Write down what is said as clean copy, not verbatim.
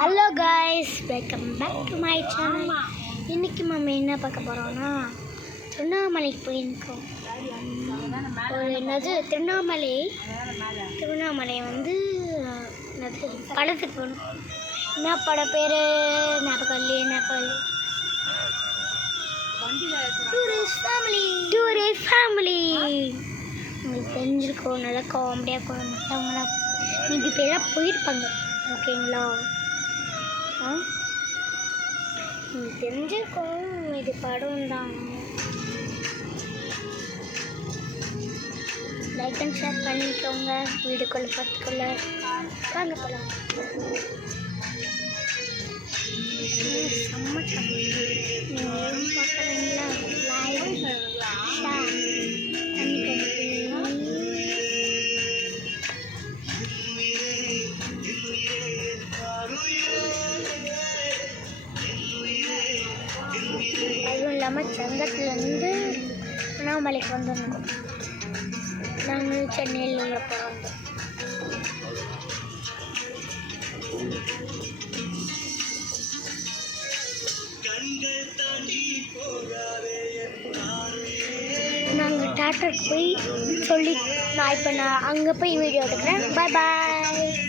Hello guys, welcome back to my channel. இன்றைக்கி நம்ம என்ன பார்க்க போகிறோம்னா திருவண்ணாமலைக்கு போயிருக்கோம். ஒரு என்னது திருவண்ணாமலை வந்து என்னது படத்துக்கு போகணும். என்ன படம் பேர் ஞாபகம் டூரிஸ்ட் ஃபேமிலி. உங்களுக்கு தெரிஞ்சிருக்கோம், நல்லா காமெடியாக போகிற மற்றவங்களாம் நீங்கள் பேராக போயிருப்பாங்க. ஓகேங்களா? உங்களுக்கு தெரிஞ்சிருக்கோம், இது படம் தான். லைக் அண்ட் ஷேர் பண்ணிக்கோங்க. வீடியோக்குள்ளே பார்த்துக்கொள்ள வாங்க போகலாம். செம்ம நீங்கள் பார்க்குறீங்களா? லைக் ஷேர் அதுவும் இல்லாமல் சங்கத்துலேருந்து திருவண்ணாமலைக்கு வந்துருக்கோம். நாங்கள் சென்னையில் போகிறோம். நாங்கள் தேட்டருக்கு போய் சொல்லி நான் இப்போ அங்கே போய் வீடியோ எடுக்கிறேன். பாய் பாய்.